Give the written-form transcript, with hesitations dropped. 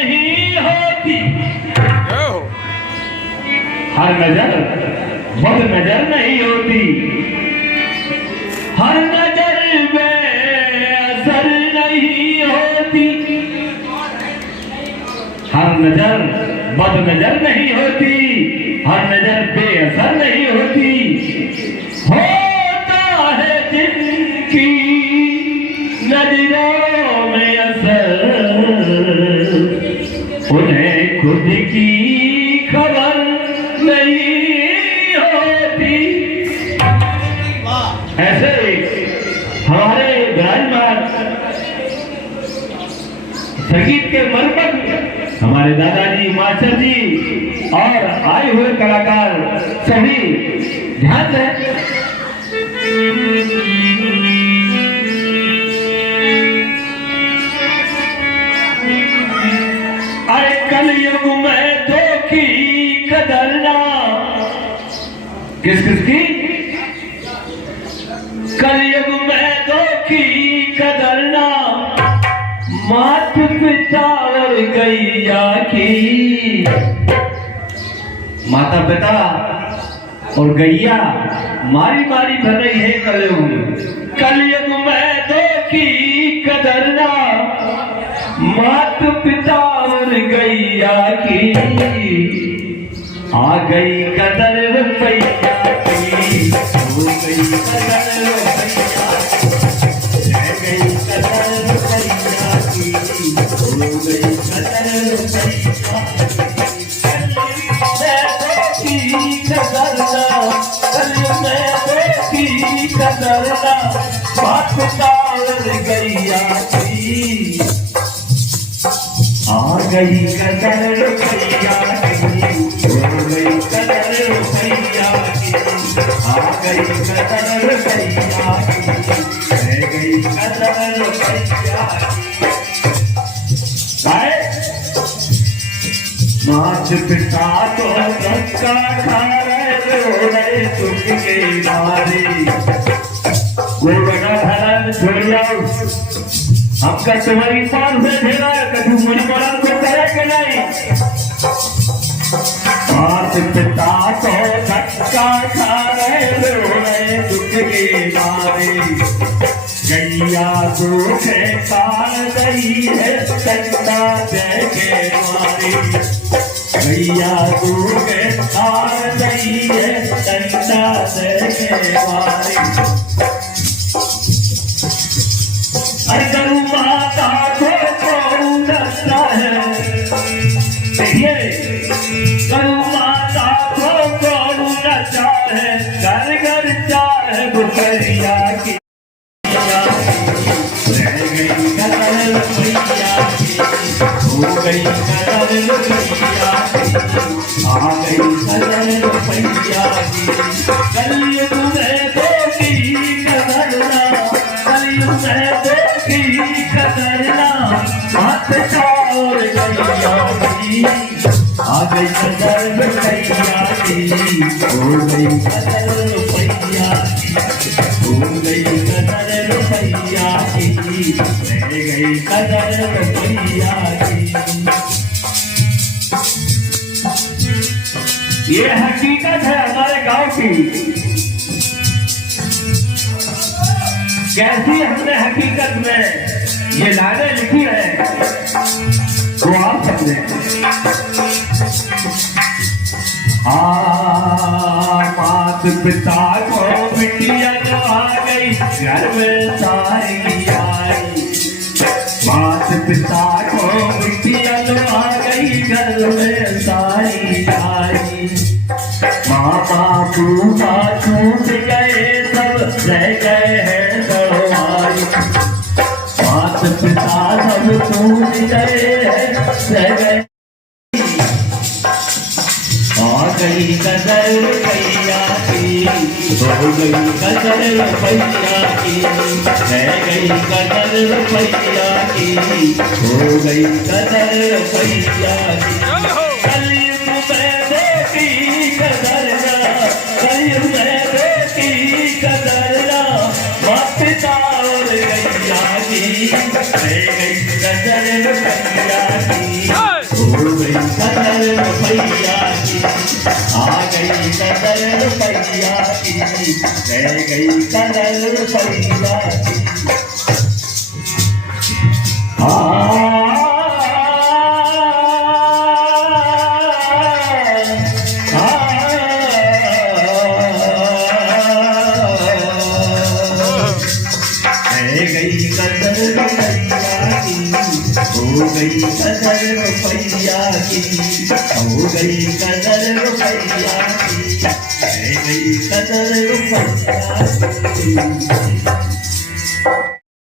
नहीं होती, हर नजर बद नजर नहीं होती, हर नजर बेअसर नहीं होती, हर नजर बद नजर नहीं होती, हर नजर बेअसर नहीं होती। होता है जिनकी नजरों में असर, उन्हें खुद की खबर नहीं होती। ऐसे हमारे विराजमान संगीत के मरकज हमारे दादाजी मास्टर जी और आए हुए कलाकार सभी ध्यान दें। अरे कलयुग में दो की कदर ना, किस किस की? कलयुग में दो की कदर ना, मात पिता और गैया की। माता पिता और गैया मारी मारी भर रही है कलयुग में। कलयुग में दो की कदर ना, मात पिता और गैया की। आ गई कदर रुपैया की, हो गई कदर रुपैया, रह गई कदर रुपैया की, हो गई कदर रुपैया की। कदर ना, कलयुग में की कदर ना, मात पिता और गैया की। आ गई कदर रुपैया की, हो गई कदर रुपैया की। आ गई कदर रुपैया की, रह गई कदर रुपैया की। मात पिता तो धक्का खा रहे, रो रहे सुख के मारे। कोई बड़ा धरन छोड़ जाओ, हमका तुम्हारी पान से भेजा कभी मुझ बड़ा को करे कि नहीं। मात पिता तो धक्का खा रहे, रो रहे दुख के मारे। गैया दुख काल गई है, चंदा जय के मारे। गैया दुख काल गई है, चंदा जय के मारे। गौ माता को कौन डरता है, देखिए गौ माता को कौन डरता है। घर घर चाहे बुकरिया की, रह गई कदर रुपैया की, हो गई कदर रुपैया की। आ गई कदर रुपैया की। कलयुग में दो की कदर ना, कलयुग में दो की कदर ना, मात पिता और गैया की। आ गई कदर रुपैया की, हो गई कदर रुपैया की, हो गई कदर रुपैया की, रह गई कदर रुपैया की। ये हकीकत है हमारे गांव की। कैसी हमने हकीकत में ये लाइनें लिखी है वो आप समझे। मात पिता को बिटिया जो आ गई, घर में सारी आई। मात पिता को बिटिया जो आ गई, घर में सारी आई। मामा फूफा छूट गए, सब रह गए हैं दरवारी। मात पिता सब छूट गए हैं, रह गए। आ गई कदर रुपैया की, हो गई कदर रुपैया की, रह गई कदर रुपैया की, हो गई कदर रुपैया की। कलयुग में बेटी कदर ना, कलयुग में बेटी कदर ना, मात पिता और गैया की, रह गई कदर रुपैया की। कदर रुपया की, रह गई कदर रुपया की। रह गई कदर रुपया की, हो गई कदर रुपया की, हो गई कदर रुपया की, रह गई कदर रुपया की।